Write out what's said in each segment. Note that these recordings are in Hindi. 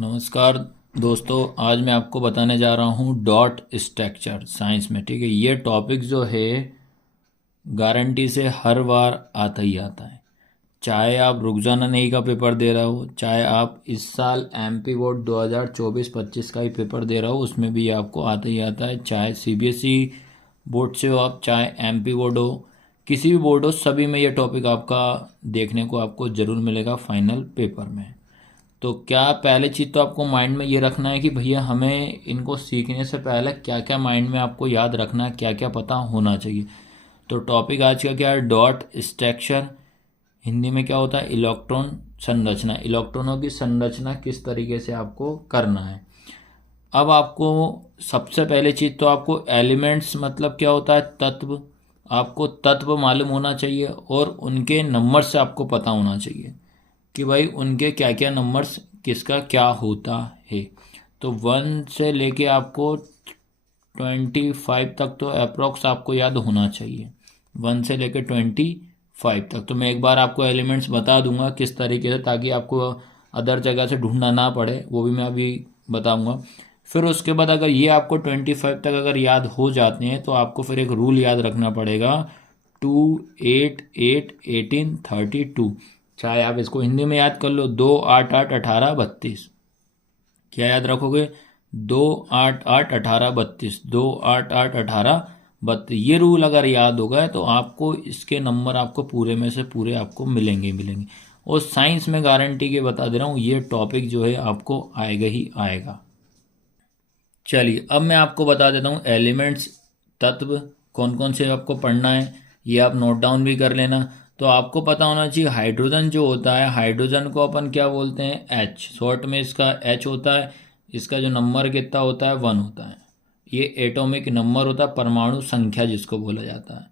नमस्कार दोस्तों, आज मैं आपको बताने जा रहा हूँ डॉट स्ट्रक्चर साइंस में। ठीक है, ये टॉपिक जो है गारंटी से हर बार आता ही आता है। चाहे आप रुखसाना नहीं का पेपर दे रहे हो, चाहे आप इस साल एमपी बोर्ड 2024-25 का ही पेपर दे रहे हो, उसमें भी आपको आता ही आता है। चाहे सीबीएसई बोर्ड से हो आप, चाहे एमपी बोर्ड हो, किसी भी बोर्ड हो, सभी में ये टॉपिक आपका देखने को आपको ज़रूर मिलेगा फाइनल पेपर में। तो क्या पहले चीज़ तो आपको माइंड में ये रखना है कि भैया हमें इनको सीखने से पहले क्या क्या माइंड में आपको याद रखना है, क्या क्या पता होना चाहिए। तो टॉपिक आज का क्या है? Dot structure. हिंदी में क्या होता है? इलेक्ट्रॉन संरचना। इलेक्ट्रॉनों की संरचना किस तरीके से आपको करना है। अब आपको सबसे पहले चीज़ तो आपको एलिमेंट्स मतलब क्या होता है? तत्व। आपको तत्व मालूम होना चाहिए और उनके नंबर से आपको पता होना चाहिए कि भाई उनके क्या क्या नंबर्स किसका क्या होता है। तो 1 से लेके आपको 25 तक तो अप्रोक्स आपको याद होना चाहिए। 1 से लेके 25 तक तो मैं एक बार आपको एलिमेंट्स बता दूंगा किस तरीके से, ताकि आपको अदर जगह से ढूंढना ना पड़े, वो भी मैं अभी बताऊंगा। फिर उसके बाद अगर ये आपको 25 तक अगर याद हो जाते हैं तो आपको फिर एक रूल याद रखना पड़ेगा। 2 8 8 18 32। चाहे आप इसको हिंदी में याद कर लो, 2 8 8 18 32। क्या याद रखोगे? 2 8 8 18 32, 2 8 8 18 32। ये रूल अगर याद होगा तो आपको इसके नंबर आपको पूरे में से पूरे आपको मिलेंगे ही मिलेंगे। और साइंस में गारंटी के बता दे रहा हूँ, ये टॉपिक जो है आपको आएगा ही आएगा। चलिए अब मैं आपको बता देता हूँ एलिमेंट्स, तत्व कौन कौन से आपको पढ़ना है, ये आप नोट डाउन भी कर लेना। तो आपको पता होना चाहिए हाइड्रोजन जो होता है, हाइड्रोजन को अपन क्या बोलते हैं? एच। शॉर्ट में इसका एच होता है। इसका जो नंबर कितना होता है? 1 होता है। ये एटॉमिक नंबर होता है, परमाणु संख्या जिसको बोला जाता है,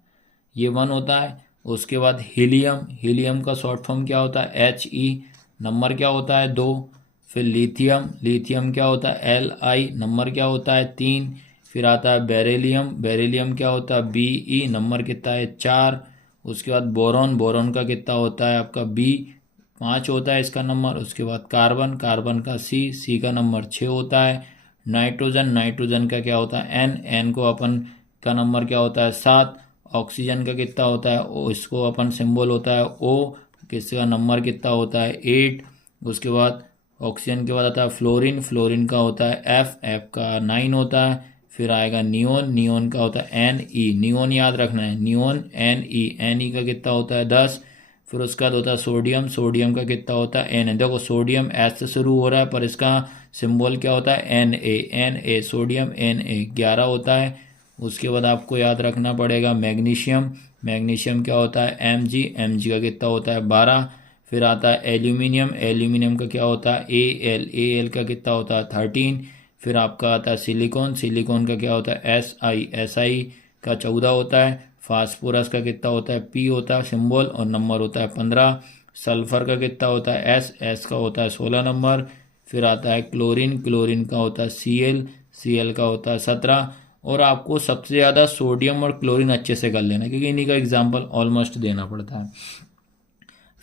ये 1 होता है। उसके बाद हीलियम, हीलियम का शॉर्ट फॉर्म क्या होता है? H E. नंबर क्या होता है? 2। फिर लिथियम, लिथियम क्या होता है? L I. नंबर क्या होता है? 3। फिर आता है बेरिलियम, बेरिलियम क्या होता है? B E. नंबर कितना है? 4। उसके बाद बोरॉन, बोरॉन का कितना होता है आपका? बी। 5 होता है इसका नंबर। उसके बाद कार्बन, कार्बन का सी, सी का नंबर 6 होता है। नाइट्रोजन, नाइट्रोजन का क्या होता है? एन, एन को अपन का नंबर क्या होता है? 7। ऑक्सीजन का कितना होता है? ओ, इसको अपन सिंबल होता है ओ, किसका नंबर कितना होता है? 8। उसके बाद ऑक्सीजन के बाद आता है फ्लोरीन, फ्लोरीन का होता है एफ, एफ का 9 होता है। फिर आएगा नियोन, नियोन का होता है एन ई। नियोन याद रखना है, neon N E, N E का कितना होता है? 10। फिर उसके बाद होता है सोडियम, सोडियम का कितना होता है? N A. देखो सोडियम एस से शुरू हो रहा है पर इसका सिंबल क्या होता है? N A, N A, sodium N A 11 होता है। उसके बाद आपको याद रखना पड़ेगा मैग्नीशियम, मैग्नीशियम क्या होता है? एम जी, एम जी का कितना होता है? 12। फिर आता है एल्यूमिनियम, एल्यूमिनियम का क्या होता है? ए एल, ए एल का कितना होता है? 13। फिर आपका आता है सिलिकॉन, सिलिकॉन का क्या होता है? एस आई, एस आई का 14 होता है। फास्फोरस का कितना होता है? पी होता है सिंबल और नंबर होता है 15। सल्फर का कितना होता है? एस, एस का होता है 16 नंबर। फिर आता है क्लोरीन, क्लोरीन का होता है सी एल, सी एल का होता है 17। और आपको सबसे ज़्यादा सोडियम और क्लोरीन अच्छे से कर लेना क्योंकि इन्हीं का एग्जाम्पल ऑलमोस्ट देना पड़ता है।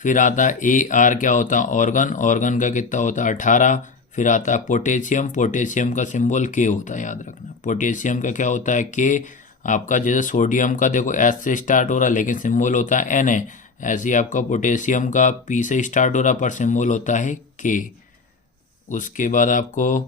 फिर आता है ए आर, क्या होता है? ऑर्गन, ऑर्गन का कितना होता है? 18। फिर आता है पोटेशियम, पोटेशियम का सिंबल के होता है, याद रखना। पोटेशियम का क्या होता है? के। आपका जैसे सोडियम का देखो एस से स्टार्ट हो रहा है लेकिन सिंबल होता है एन है, ऐसे ही आपका पोटेशियम का पी से स्टार्ट हो रहा है पर सिंबल होता है के। उसके बाद आपको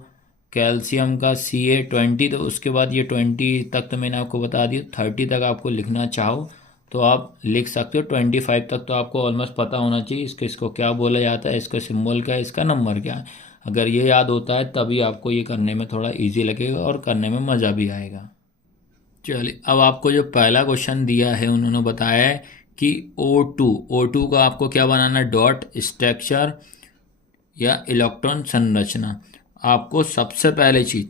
कैल्शियम का सी ए 20। तो उसके बाद ये 20 तक तो मैंने आपको बता दी। 30 तक आपको लिखना चाहो तो आप लिख सकते हो। 25 तक तो आपको ऑलमोस्ट पता होना चाहिए इसको इसको क्या बोला जाता है, इसका सिंबल क्या है, इसका नंबर क्या है। अगर ये याद होता है तभी आपको ये करने में थोड़ा इजी लगेगा और करने में मज़ा भी आएगा। चलिए अब आपको जो पहला क्वेश्चन दिया है उन्होंने बताया है कि O2, O2 का आपको क्या बनाना है? डॉट स्ट्रक्चर या इलेक्ट्रॉन संरचना। आपको सबसे पहले चीज,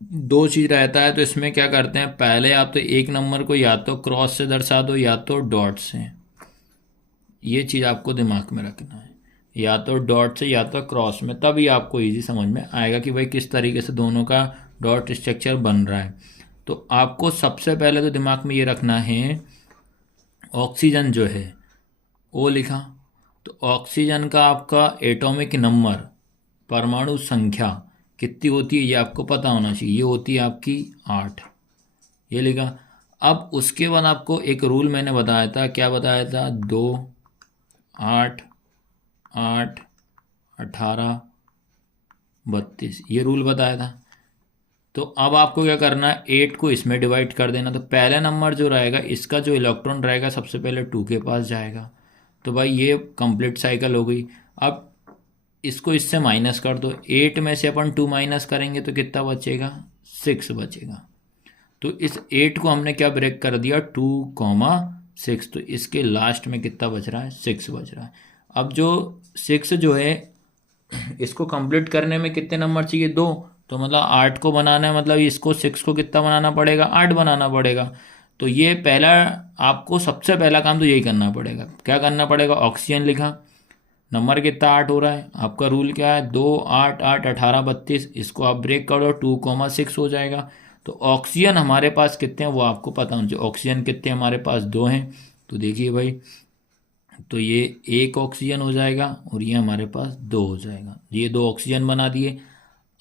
दो चीज रहता है तो इसमें क्या करते हैं, पहले आप तो एक नंबर को या तो क्रॉस से दर्शा दो या तो डॉट से। ये चीज आपको दिमाग में रखना है, या तो डॉट से या तो क्रॉस में, तभी आपको इजी समझ में आएगा कि भाई किस तरीके से दोनों का डॉट स्ट्रक्चर बन रहा है। तो आपको सबसे पहले तो दिमाग में ये रखना है, ऑक्सीजन जो है वो लिखा, तो ऑक्सीजन का आपका एटॉमिक नंबर परमाणु संख्या कितनी होती है ये आपको पता होना चाहिए, ये होती है आपकी 8, ये लिखा। अब उसके बाद आपको एक रूल मैंने बताया था, क्या बताया था, 2 8 8 18 32, ये रूल बताया था। तो अब आपको क्या करना है, 8 को इसमें डिवाइड कर देना। तो पहला नंबर जो रहेगा इसका जो इलेक्ट्रॉन रहेगा सबसे पहले 2 के पास जाएगा। तो भाई ये कंप्लीट साइकिल हो गई। अब इसको इससे माइनस कर दो, 8 में से अपन 2 माइनस करेंगे तो कितना बचेगा, 6 बचेगा। तो इस 8 को हमने क्या ब्रेक कर दिया, 2,6। तो इसके लास्ट में कितना बच रहा है, 6 बच रहा है। अब जो 6 जो है इसको कंप्लीट करने में कितने नंबर चाहिए, 2। तो मतलब 8 को बनाना है, मतलब इसको 6 को कितना बनाना पड़ेगा, 8 बनाना पड़ेगा। तो ये पहला, आपको सबसे पहला काम तो यही करना पड़ेगा। क्या करना पड़ेगा, ऑक्सीजन लिखा, नंबर कितना 8 हो रहा है, आपका रूल क्या है, 2 8 8 18 32, इसको आप ब्रेक करो 2,6 हो जाएगा। तो ऑक्सीजन हमारे पास कितने हैं वो आपको पता होना चाहिए। ऑक्सीजन कितने हमारे पास, 2 हैं। तो देखिए भाई, तो ये एक ऑक्सीजन हो जाएगा और ये हमारे पास 2 हो जाएगा, ये 2 ऑक्सीजन बना दिए।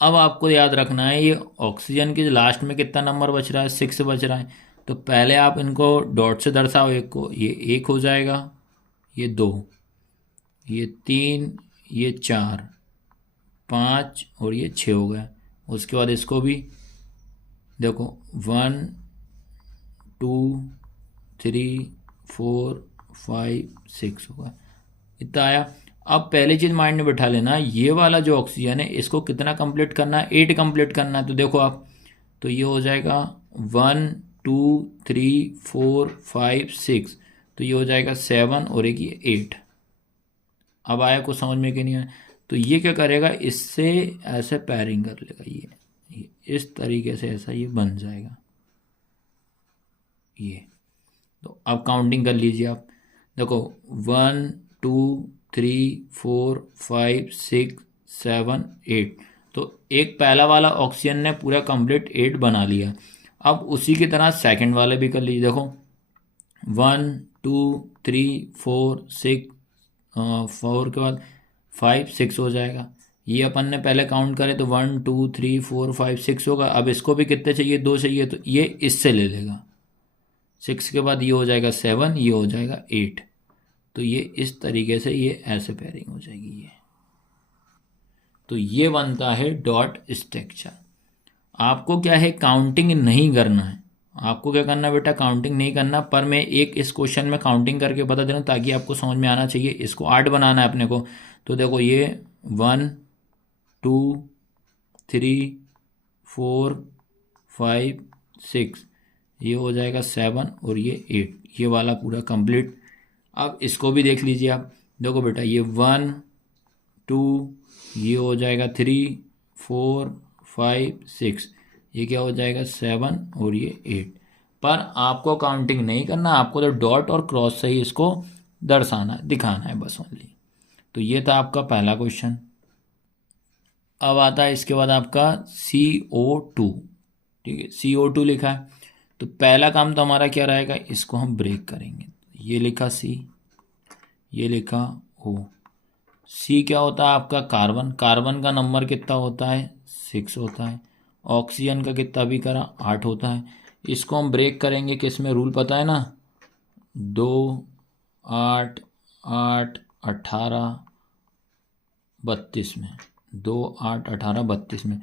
अब आपको याद रखना है ये ऑक्सीजन के लास्ट में कितना नंबर बच रहा है, 6 बच रहा है। तो पहले आप इनको डॉट से दर्शाओ, एक को, ये 1 हो जाएगा, ये 2, ये 3, ये 4 5 और ये 6 हो गया। उसके बाद इसको भी देखो, 1 2 3 4 5 6 होगा, इतना आया। अब पहली चीज़ माइंड में बैठा लेना, ये वाला जो ऑक्सीजन है इसको कितना कंप्लीट करना है, 8 कंप्लीट करना है। तो देखो आप, तो ये हो जाएगा 1 2 3 4 5 6, तो ये हो जाएगा 7 और एक ये 8। अब आया कुछ समझ में कि नहीं आया। तो ये क्या करेगा, इससे ऐसे पैरिंग कर लेगा, ये इस तरीके से ऐसा ये बन जाएगा ये। तो अब काउंटिंग कर लीजिए आप, देखो 1 2 3 4 5 6 7 8। तो एक पहला वाला ऑक्सीजन ने पूरा कंप्लीट 8 बना लिया। अब उसी की तरह सेकंड वाले भी कर लीजिए, देखो 1 2 3 4 6, 4 के बाद 5 6 हो जाएगा। ये अपन ने पहले काउंट करे तो 1 2 3 4 5 6 होगा। अब इसको भी कितने चाहिए, 2 चाहिए, तो ये इससे ले लेगा। 6 के बाद ये हो जाएगा 7, ये हो जाएगा 8। तो ये इस तरीके से ये ऐसे पेयरिंग हो जाएगी ये। तो ये बनता है डॉट स्ट्रक्चर। आपको क्या है, काउंटिंग नहीं करना है। आपको क्या करना है बेटा, काउंटिंग नहीं करना। पर मैं एक इस क्वेश्चन में काउंटिंग करके बता दे रहा हूँ ताकि आपको समझ में आना चाहिए। इसको 8 बनाना है अपने को। तो देखो ये 1 2 3 4 5 6, ये हो जाएगा 7 और ये 8, ये वाला पूरा कंप्लीट। अब इसको भी देख लीजिए आप, देखो बेटा ये 1 2, ये हो जाएगा 3 4 5 6, ये क्या हो जाएगा 7 और ये 8। पर आपको काउंटिंग नहीं करना, आपको तो डॉट और क्रॉस से ही इसको दर्शाना है, दिखाना है बस ओनली। तो ये था आपका पहला क्वेश्चन। अब आता है इसके बाद आपका CO2। ठीक है, CO2 लिखा है। तो पहला काम तो हमारा क्या रहेगा, इसको हम ब्रेक करेंगे। ये लिखा C, ये लिखा O। C क्या होता है आपका कार्बन, कार्बन का नंबर कितना होता है, 6 होता है। ऑक्सीजन का कितना भी करा, 8 होता है। इसको हम ब्रेक करेंगे किस में, रूल पता है ना, 2 8 8 18 32 में, 2 8 18 32 में।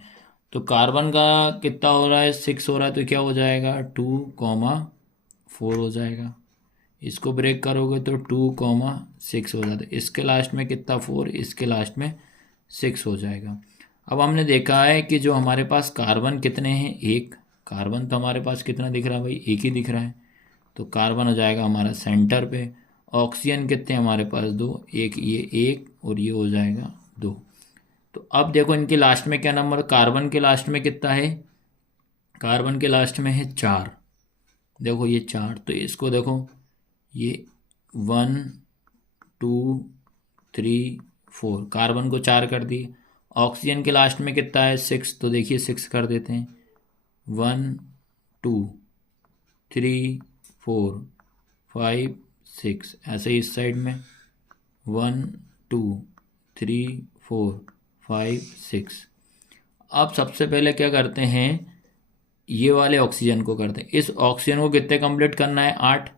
तो कार्बन का कितना हो रहा है, 6 हो रहा है, तो क्या हो जाएगा 2,4 हो जाएगा। इसको ब्रेक करोगे तो 2,6 हो जाता है। इसके लास्ट में कितना 4, इसके लास्ट में 6 हो जाएगा। अब हमने देखा है कि जो हमारे पास कार्बन कितने हैं, एक कार्बन तो हमारे पास कितना दिख रहा है भाई, एक ही दिख रहा है। तो कार्बन हो जाएगा हमारा सेंटर पे। ऑक्सीजन कितने हमारे पास, 2, एक ये एक और ये हो जाएगा 2। तो अब देखो इनके लास्ट में क्या नंबर, कार्बन के लास्ट में कितना है, कार्बन के लास्ट में है 4। देखो ये 4, तो इसको देखो ये 1 2 3 4, कार्बन को 4 कर दिए। ऑक्सीजन के लास्ट में कितना है, 6, तो देखिए 6 कर देते हैं। 1 2 3 4 5 6, ऐसे ही इस साइड में 1 2 3 4 5 6। अब सबसे पहले क्या करते हैं, ये वाले ऑक्सीजन को करते हैं। इस ऑक्सीजन को कितने कंप्लीट करना है, 8।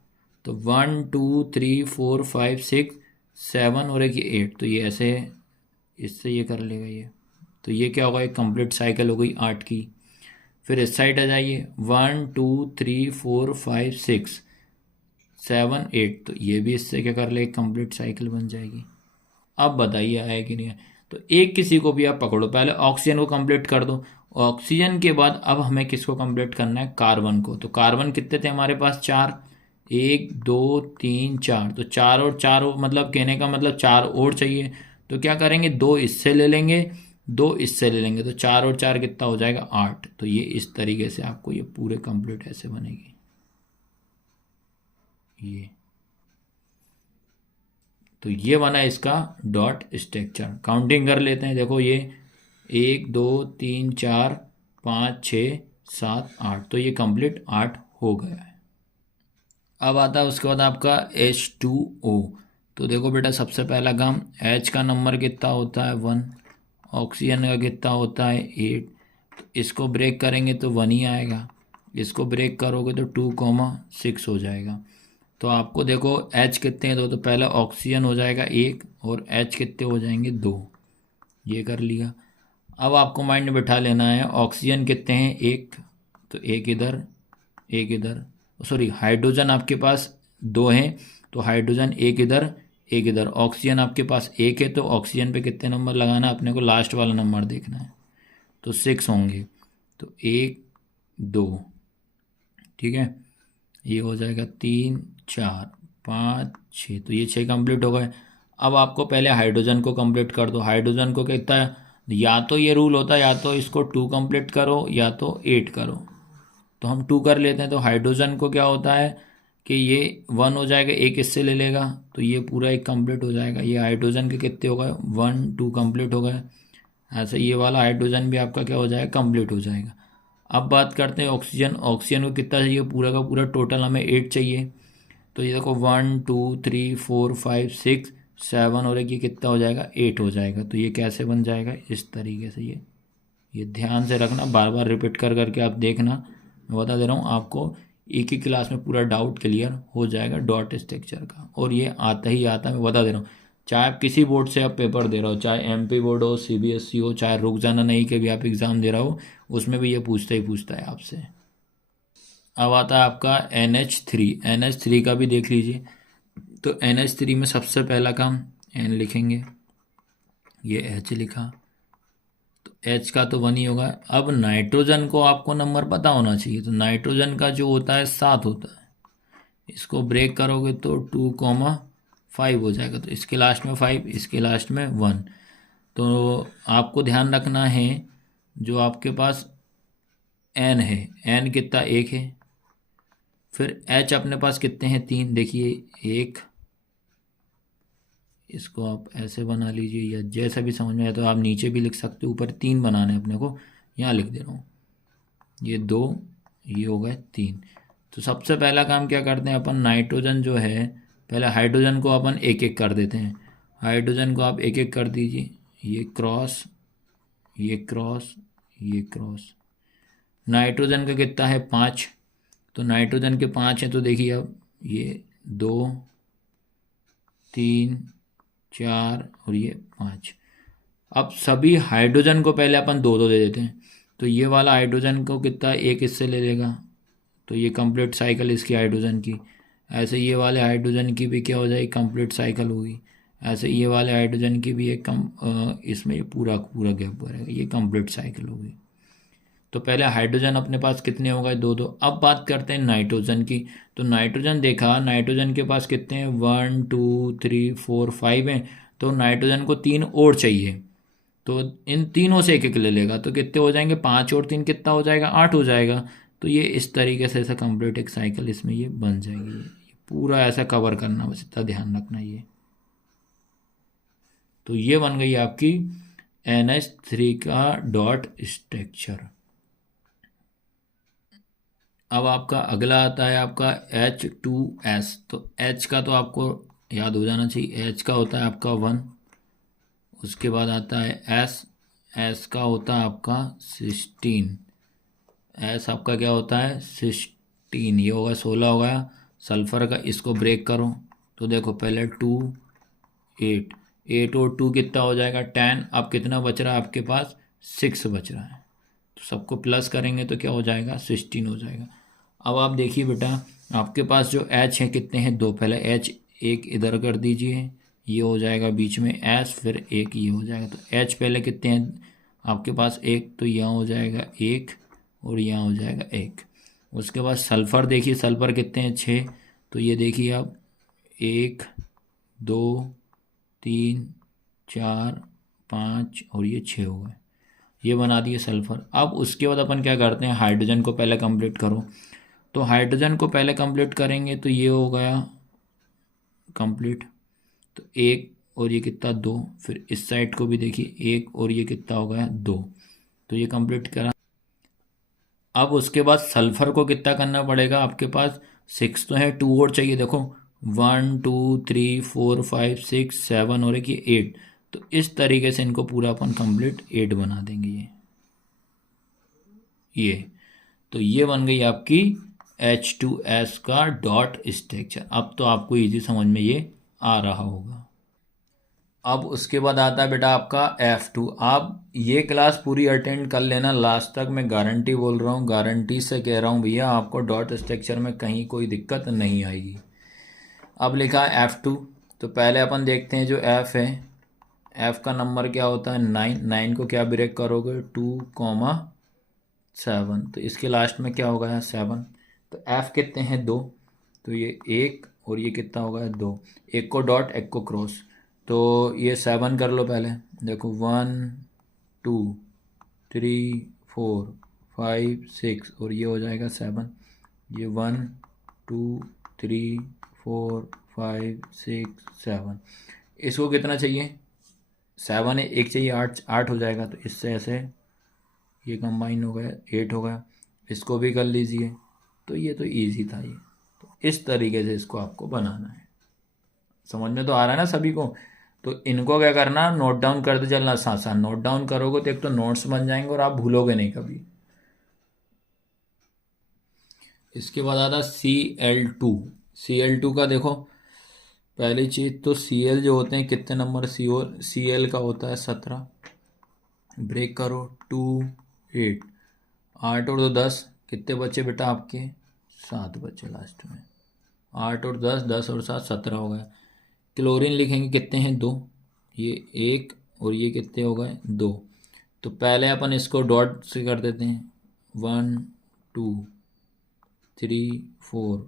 तो 1 2 3 4 5 6 7 और एक ये 8। तो ये ऐसे है, इससे ये कर लेगा ये। तो ये क्या होगा, एक कंप्लीट साइकिल हो गई 8 की। फिर इस साइड आ जाइए, 1 2 3 4 5 6 7 8। तो ये भी इससे क्या कर ले, कंप्लीट साइकिल बन जाएगी। अब बताइए आया कि नहीं आया। तो एक किसी को भी आप पकड़ो, पहले ऑक्सीजन को कंप्लीट कर दो। ऑक्सीजन के बाद अब हमें किसको कंप्लीट करना है, कार्बन को। तो कार्बन कितने थे हमारे पास, 4। 1 2 3 4। तो 4 और 4 मतलब कहने का मतलब 4 और चाहिए। तो क्या करेंगे, 2 इससे ले लेंगे, 2 इससे ले लेंगे। तो 4 और 4 कितना हो जाएगा, 8। तो ये इस तरीके से आपको ये पूरे कंप्लीट ऐसे बनेगी ये। तो ये बना इसका डॉट स्ट्रक्चर। काउंटिंग कर लेते हैं, देखो ये 1 2 3 4 5 6 7 8। तो ये कंप्लीट 8 हो गया है। अब आता है उसके बाद आपका H2O। तो देखो बेटा, सबसे पहला काम, H का नंबर कितना होता है, 1। ऑक्सीजन का कितना होता है, 8। तो इसको ब्रेक करेंगे तो 1 ही आएगा। इसको ब्रेक करोगे तो 2,6 हो जाएगा। तो आपको देखो H कितने हैं, दो। तो पहला ऑक्सीजन हो जाएगा 1 और H कितने हो जाएंगे, 2। ये कर लिया। अब आपको माइंड में बिठा लेना है, ऑक्सीजन कितने हैं, 1। तो एक इधर, एक इधर। सॉरी, हाइड्रोजन आपके पास 2 हैं। तो हाइड्रोजन एक इधर, एक इधर। ऑक्सीजन आपके पास 1 है। तो ऑक्सीजन पे कितने नंबर लगाना है अपने को, लास्ट वाला नंबर देखना है। तो 6 होंगे। तो 1 2, ठीक है। ये हो जाएगा 3 4 5 6। तो ये 6 कंप्लीट हो गए। अब आपको पहले हाइड्रोजन को कंप्लीट कर दो। हाइड्रोजन को कितना है, या तो ये रूल होता है, या तो इसको 2 कंप्लीट करो या तो 8 करो। तो हम 2 कर लेते हैं। तो हाइड्रोजन को क्या होता है कि ये 1 हो जाएगा, एक इससे ले लेगा। तो ये पूरा एक कंप्लीट हो जाएगा। ये हाइड्रोजन के कितने हो गए, 1 2 कंप्लीट हो गए। ऐसे ये वाला हाइड्रोजन भी आपका क्या हो जाएगा, कंप्लीट हो जाएगा। अब बात करते हैं ऑक्सीजन। ऑक्सीजन को कितना चाहिए, पूरा का पूरा टोटल हमें 8 चाहिए। तो ये देखो 1 2 3 4 5 6 7 और एक ये कितना हो जाएगा, 8 हो जाएगा। तो ये कैसे बन जाएगा, इस तरीके से। ये ध्यान से रखना, बार बार रिपीट कर करके आप देखना। मैं बता दे रहा हूँ आपको, एक ही क्लास में पूरा डाउट क्लियर हो जाएगा डॉट स्ट्रक्चर का। और ये आता ही आता है, मैं बता दे रहा हूँ। चाहे आप किसी बोर्ड से आप पेपर दे रहे हो, चाहे MP बोर्ड हो, CBSE हो, चाहे रुक जाना नहीं के भी आप एग्ज़ाम दे रहे हो, उसमें भी ये पूछता ही पूछता है आपसे। अब आता है आपका NH3। NH3 का भी देख लीजिए। तो NH3 में सबसे पहला काम, N लिखेंगे, ये H लिखा। तो H का तो 1 ही होगा। अब नाइट्रोजन को आपको नंबर पता होना चाहिए। तो नाइट्रोजन का जो होता है 7 होता है। इसको ब्रेक करोगे तो 2,5 हो जाएगा। तो इसके लास्ट में 5, इसके लास्ट में 1। तो आपको ध्यान रखना है, जो आपके पास N है, N कितना, 1 है। फिर H अपने पास कितने हैं, 3। देखिए 1, इसको आप ऐसे बना लीजिए या जैसा भी समझ में आए। तो आप नीचे भी लिख सकते हो, ऊपर 3 बनाने अपने को, यहाँ लिख दे रहा हूँ। ये 2, ये हो गए 3। तो सबसे पहला काम क्या करते हैं अपन, नाइट्रोजन जो है, पहले हाइड्रोजन को अपन एक एक कर देते हैं। हाइड्रोजन को आप एक एक कर दीजिए। ये क्रॉस, ये क्रॉस, ये क्रॉस। नाइट्रोजन का कितना है, 5। तो नाइट्रोजन के 5 हैं। तो देखिए अब ये 2 3 4 और ये 5। अब सभी हाइड्रोजन को पहले अपन 2 2 दे देते हैं। तो ये वाला हाइड्रोजन को कितना, एक इससे ले लेगा। तो ये कंप्लीट साइकिल इसकी हाइड्रोजन की। ऐसे ये वाले हाइड्रोजन की भी क्या हो जाएगी, कंप्लीट साइकिल होगी। ऐसे ये वाले हाइड्रोजन की भी एक इसमें ये पूरा पूरा गैप भरेगा, ये कंप्लीट साइकिल होगी। तो पहले हाइड्रोजन अपने पास कितने हो गए, 2 2। अब बात करते हैं नाइट्रोजन की। तो नाइट्रोजन देखा, नाइट्रोजन के पास कितने हैं, 1 2 3 4 5 हैं। तो नाइट्रोजन को 3 और चाहिए। तो इन तीनों से एक एक ले लेगा। तो कितने हो जाएंगे, 5 और 3 कितना हो जाएगा, 8 हो जाएगा। तो ये इस तरीके से ऐसा कंप्लीट एक साइकिल इसमें ये बन जाएगी। ये पूरा ऐसा कवर करना, बस इतना ध्यान रखना ये। तो ये बन गई आपकी NH3 का डॉट स्ट्रक्चर। अब आपका अगला आता है आपका H2S। तो H का तो आपको याद हो जाना चाहिए। H का होता है आपका 1। उसके बाद आता है S, एस का होता है आपका सिस्टीन। एस आपका क्या होता है सिस्टीन। ये होगा 16 होगा सल्फर का। इसको ब्रेक करो तो देखो पहले 2 8 8 और 2 कितना हो जाएगा 10। अब कितना बच रहा है आपके पास 6 बच रहा है। तो सबको प्लस करेंगे तो क्या हो जाएगा 16 हो जाएगा। अब आप देखिए बेटा आपके पास जो एच है कितने हैं 2। पहले एच एक इधर कर दीजिए, ये हो जाएगा बीच में एस, फिर एक ये हो जाएगा। तो एच पहले कितने हैं आपके पास एक, तो यहाँ हो जाएगा एक और यहाँ हो जाएगा एक। उसके बाद सल्फ़र देखिए सल्फ़र कितने हैं 6। तो ये देखिए आप 1 2 3 4 5 और ये 6 हो गए। ये बना दिए सल्फ़र। अब उसके बाद अपन क्या करते हैं हाइड्रोजन को पहले कंप्लीट करो। तो हाइड्रोजन को पहले कंप्लीट करेंगे तो ये हो गया कंप्लीट। तो एक और ये कितना 2। फिर इस साइड को भी देखिए एक और ये कितना हो गया 2। तो ये कंप्लीट करा। अब उसके बाद सल्फर को कितना करना पड़ेगा आपके पास 6 तो है, 2 और चाहिए। देखो 1 2 3 4 5 6 7 और एक ये 8। तो इस तरीके से इनको पूरा अपन कंप्लीट 8 बना देंगे। ये तो ये बन गई आपकी H2S का डॉट स्ट्रक्चर। अब तो आपको इजी समझ में ये आ रहा होगा। अब उसके बाद आता है बेटा आपका F2। आप ये क्लास पूरी अटेंड कर लेना लास्ट तक, मैं गारंटी बोल रहा हूँ, गारंटी से कह रहा हूँ भैया आपको डॉट स्ट्रक्चर में कहीं कोई दिक्कत नहीं आएगी। अब लिखा है F2। तो पहले अपन देखते हैं जो F है, F का नंबर क्या होता है 9। 9 को क्या ब्रेक करोगे 2,7। तो इसके लास्ट में क्या होगा 7। तो F कितने हैं 2। तो ये एक और ये कितना होगा 2। एक को डॉट एक को क्रॉस। तो ये 7 कर लो पहले। देखो 1 2 3 4 5 6 और ये हो जाएगा 7। ये 1 2 3 4 5 6 7। इसको कितना चाहिए 7 है, एक चाहिए 8, 8 हो जाएगा। तो इससे ऐसे ये कंबाइन हो गया 8 हो गया। इसको भी कर लीजिए। तो ये तो इजी था ये। तो इस तरीके से इसको आपको बनाना है। समझ में तो आ रहा है ना सभी को। तो इनको क्या करना नोट डाउन करते चलना साथ साथ। नोट डाउन करोगे तो एक तो नोट्स बन जाएंगे और आप भूलोगे नहीं कभी। इसके बाद आता Cl2। Cl2 का देखो पहली चीज तो Cl जो होते हैं कितने नंबर Cl का होता है 17। ब्रेक करो 2 8 8 और 2 10 कितने बचे बेटा आपके 7 बचे लास्ट में। 8 और 10 10 और 7 17 हो गए। क्लोरीन लिखेंगे कितने हैं 2। ये एक और ये कितने हो गए 2। तो पहले अपन इसको डॉट से कर देते हैं 1 2 3 4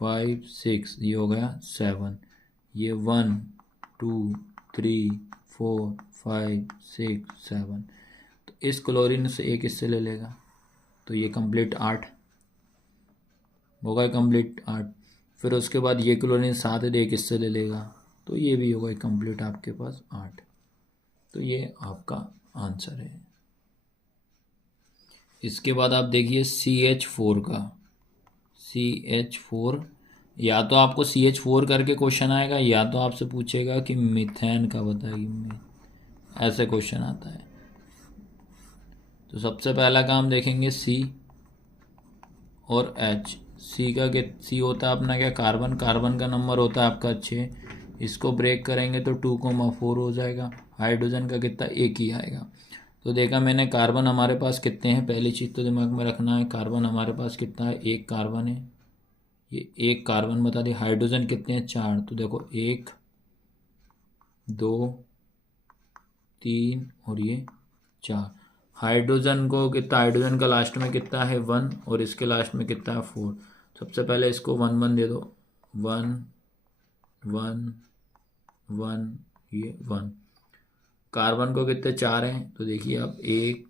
5 6 ये हो गया 7। ये 1 2 3 4 5 6 7। तो इस क्लोरीन से एक इससे ले लेगा तो ये कंप्लीट 8 होगा कंप्लीट 8। फिर उसके बाद ये क्लोरीन 7 एक इससे ले लेगा तो ये भी होगा कंप्लीट आपके पास 8। तो ये आपका आंसर है। इसके बाद आप देखिए CH4 का। CH4 या तो आपको CH4 करके क्वेश्चन आएगा या तो आपसे पूछेगा कि मीथेन का बताइए, ऐसे क्वेश्चन आता है। तो सबसे पहला काम देखेंगे C और H। C होता है अपना क्या कार्बन। कार्बन का नंबर होता है आपका 6। इसको ब्रेक करेंगे तो 2,4 हो जाएगा। हाइड्रोजन का कितना एक ही आएगा। तो देखा मैंने कार्बन हमारे पास कितने हैं पहली चीज़ तो दिमाग में रखना है। कार्बन हमारे पास कितना है एक कार्बन है। ये एक कार्बन बता दिया। हाइड्रोजन कितने हैं 4। तो देखो 1 2 3 और ये 4। हाइड्रोजन को कितना हाइड्रोजन का लास्ट में कितना है 1 और इसके लास्ट में कितना है 4। सबसे पहले इसको 1 1 दे दो 1 1 1 ये 1। कार्बन को कितने 4 हैं तो देखिए आप 1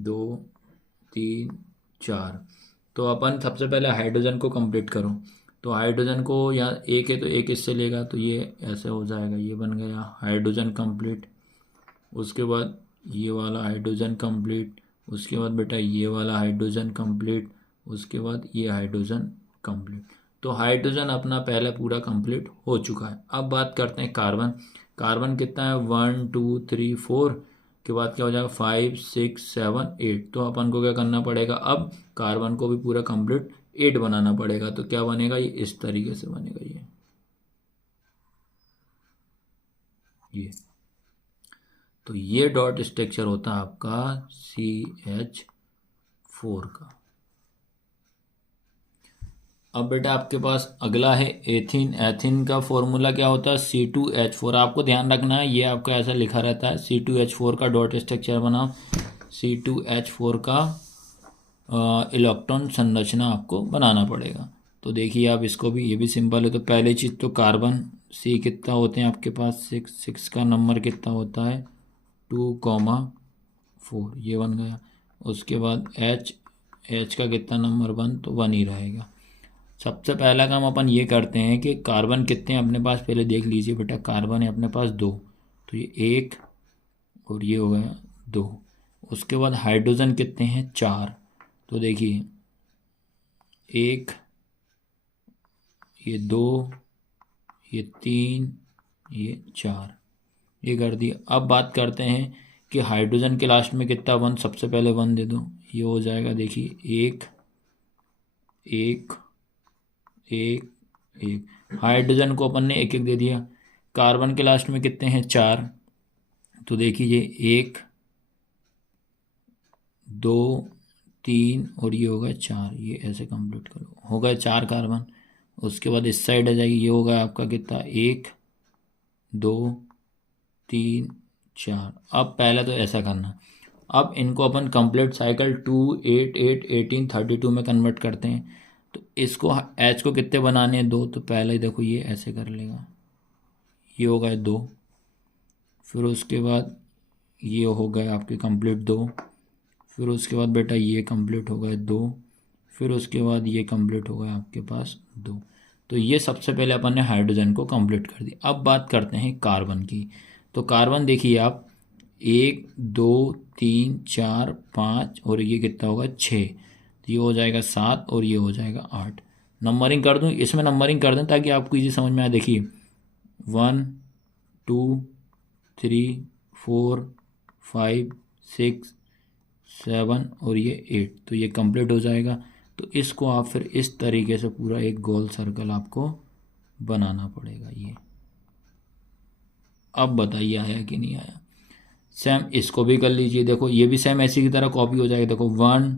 2 3 4। तो अपन सबसे पहले हाइड्रोजन को कंप्लीट करो। तो हाइड्रोजन को यहाँ एक है तो एक इससे लेगा तो ये ऐसे हो जाएगा। ये बन गया हाइड्रोजन कंप्लीट। उसके बाद ये वाला हाइड्रोजन कंप्लीट। उसके बाद बेटा ये वाला हाइड्रोजन कंप्लीट। उसके बाद ये हाइड्रोजन कंप्लीट। तो हाइड्रोजन अपना पहले पूरा कंप्लीट हो चुका है। अब बात करते हैं कार्बन। कार्बन कितना है 1 2 3 4। के बाद क्या हो जाएगा 5 6 7 8। तो अपन को क्या करना पड़ेगा, अब कार्बन को भी पूरा कंप्लीट 8 बनाना पड़ेगा। तो क्या बनेगा, ये इस तरीके से बनेगा ये। तो ये डॉट स्ट्रक्चर होता है आपका CH4 का। अब बेटा आपके पास अगला है एथिन। एथिन का फॉर्मूला क्या होता है, C2H4। आपको ध्यान रखना है, ये आपका ऐसा लिखा रहता है, C2H4 का डॉट स्ट्रक्चर बनाओ। C2H4 का इलेक्ट्रॉन संरचना आपको बनाना पड़ेगा। तो देखिए आप इसको भी, ये भी सिंपल है। तो पहली चीज़ तो कार्बन C कितना होते हैं आपके पास 6, 6 का नंबर कितना होता है 2,4, ये बन गया। उसके बाद H का कितना नंबर 1, तो 1 ही रहेगा। सबसे पहला काम अपन ये करते हैं कि कार्बन कितने हैं अपने पास पहले देख लीजिए बेटा। कार्बन है अपने पास 2, तो ये 1 और ये हो गया 2। उसके बाद हाइड्रोजन कितने हैं 4, तो देखिए 1, ये 2, ये 3, ये 4, ये कर दिया। अब बात करते हैं कि हाइड्रोजन के लास्ट में कितना 1, सबसे पहले 1 दे दो, ये हो जाएगा देखिए 1 1 1 1। हाइड्रोजन को अपन ने 1 1 दे दिया। कार्बन के लास्ट में कितने हैं 4, तो देखिए ये 1 2 3 और ये होगा 4, ये ऐसे कंप्लीट करो, हो गए 4 कार्बन। उसके बाद इस साइड आ जाएगी, ये होगा आपका कितना 1 2 3 4। अब पहले तो ऐसा करना। अब इनको अपन कंप्लीट साइकिल 2 8 8 18 32 में कन्वर्ट करते हैं। तो इसको H को कितने बनाने हैं 2, तो पहले ही देखो ये ऐसे कर लेगा, ये हो गए 2। फिर उसके बाद ये हो गए आपके कंप्लीट 2। फिर उसके बाद बेटा ये कंप्लीट हो गए 2। फिर उसके बाद ये कंप्लीट हो गया आपके पास 2। तो ये सबसे पहले अपन ने हाइड्रोजन को कंप्लीट कर दिया। अब बात करते हैं कार्बन की। तो कार्बन देखिए आप 1 2 3 4 5 और ये कितना होगा 6, तो ये हो जाएगा 7 और ये हो जाएगा 8। नंबरिंग कर दूँ, इसमें नंबरिंग कर दें ताकि आपको इजी समझ में आए। देखिए 1 2 3 4 5 6 7 और ये 8, तो ये कंप्लीट हो जाएगा। तो इसको आप फिर इस तरीके से पूरा एक गोल सर्कल आपको बनाना पड़ेगा ये। अब बताइए आया कि नहीं आया। सेम इसको भी कर लीजिए, देखो ये भी सेम ऐसी की तरह कॉपी हो जाएगा। देखो 1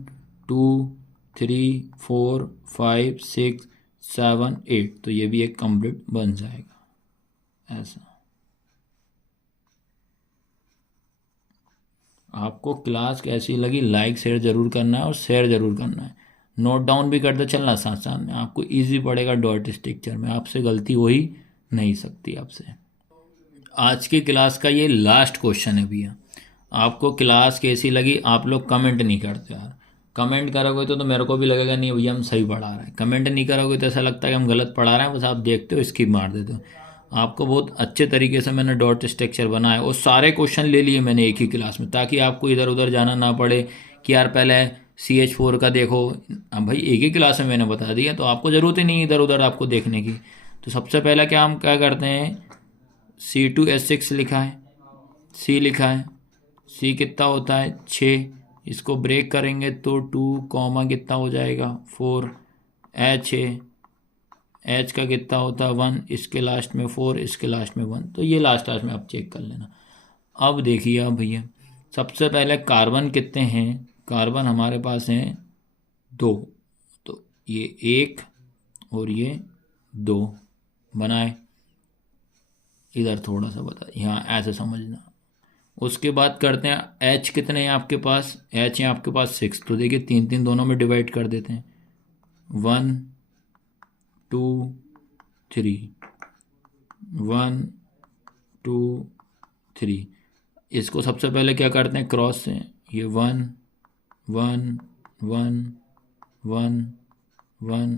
2 3 4 5 6 7 8, तो ये भी एक कंप्लीट बन जाएगा ऐसा। आपको क्लास कैसी लगी लाइक शेयर ज़रूर करना है और शेयर ज़रूर करना है। नोट डाउन भी करते चलना साथ साथ में, आपको इजी पड़ेगा डॉट स्ट्रक्चर में, आपसे गलती हो ही नहीं सकती आपसे। आज की क्लास का ये लास्ट क्वेश्चन है भैया। आपको क्लास कैसी लगी, आप लोग कमेंट नहीं करते यार। कमेंट करोगे तो मेरे को भी लगेगा नहीं भैया हम सही पढ़ा रहे हैं। कमेंट नहीं करोगे तो ऐसा लगता है कि हम गलत पढ़ा रहे हैं, बस आप देखते हो स्किप मार देते हो। आपको बहुत अच्छे तरीके से मैंने डॉट स्ट्रक्चर बनाया और सारे क्वेश्चन ले लिए मैंने एक ही क्लास में, ताकि आपको इधर उधर जाना ना पड़े कि यार पहले CH4 का देखो। अब भाई एक ही क्लास में मैंने बता दिया, तो आपको ज़रूरत ही नहीं इधर उधर आपको देखने की। तो सबसे पहले क्या हम क्या करते हैं, C2H6 लिखा है, C लिखा है, C कितना होता है 6, इसको ब्रेक करेंगे तो 2 कॉमा कितना हो जाएगा 4। H है, H का कितना होता है 1, इसके लास्ट में 4, इसके लास्ट में 1, तो ये लास्ट में आप चेक कर लेना। अब देखिए आप भैया, सबसे पहले कार्बन कितने हैं, कार्बन हमारे पास हैं 2, तो ये 1 और ये 2 बनाए। इधर थोड़ा सा बता, यहाँ ऐसे समझना। उसके बाद करते हैं H कितने हैं आपके पास, H हैं आपके पास 6, तो देखिए 3 3 दोनों में डिवाइड कर देते हैं, 1 2 3 1 2 3। इसको सबसे पहले क्या करते हैं क्रॉस से, ये 1 1 1 1 1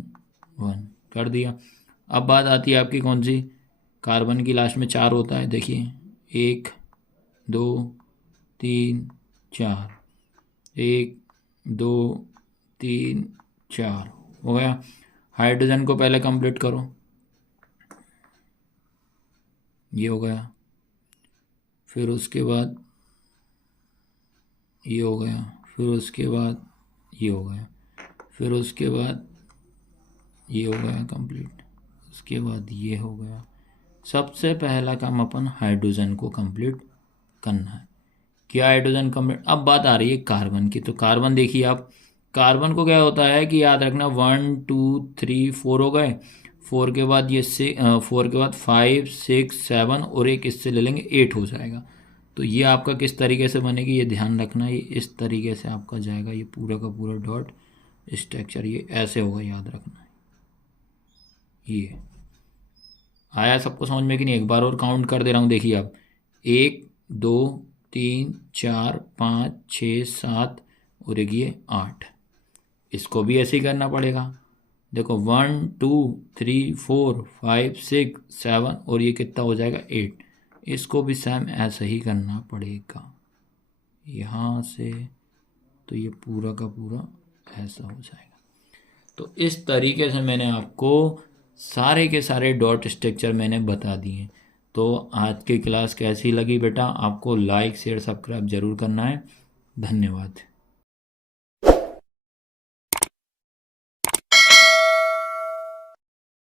1 कर दिया। अब बात आती है आपकी कौन सी, कार्बन की लास्ट में 4 होता है, देखिए 1 2 3 4, 1 2 3 4 हो गया। हाइड्रोजन को पहले कंप्लीट करो, ये हो गया। फिर उसके बाद ये हो गया, फिर उसके बाद ये हो गया, फिर उसके बाद ये हो गया कंप्लीट, उसके बाद ये हो गया। सबसे पहला काम अपन हाइड्रोजन को कंप्लीट करना है। क्या हाइड्रोजन कंप्लीट। अब बात आ रही है कार्बन की। तो कार्बन देखिए आप, कार्बन को क्या होता है कि याद रखना 1 2 3 4 हो गए, 4 के बाद ये 4 के बाद 5 6 7 और एक इससे ले लेंगे 8 हो जाएगा। तो ये आपका किस तरीके से बनेगी ये ध्यान रखना, ये इस तरीके से आपका जाएगा, ये पूरा का पूरा डॉट स्ट्रक्चर ये ऐसे होगा, याद रखना। ये आया सबको समझ में कि नहीं। एक बार और काउंट कर दे रहा हूँ, देखिए आप 1 2 3 4 5 6 7 और एक ये 8। इसको भी ऐसे ही करना पड़ेगा। देखो 1 2 3 4 5 6 7 और ये कितना हो जाएगा 8। इसको भी सेम ऐसे ही करना पड़ेगा यहाँ से। तो ये पूरा का पूरा ऐसा हो जाएगा। तो इस तरीके से मैंने आपको सारे के सारे डॉट स्ट्रक्चर मैंने बता दिए। तो आज की क्लास कैसी लगी बेटा, आपको लाइक शेयर सब्सक्राइब जरूर करना है। धन्यवाद।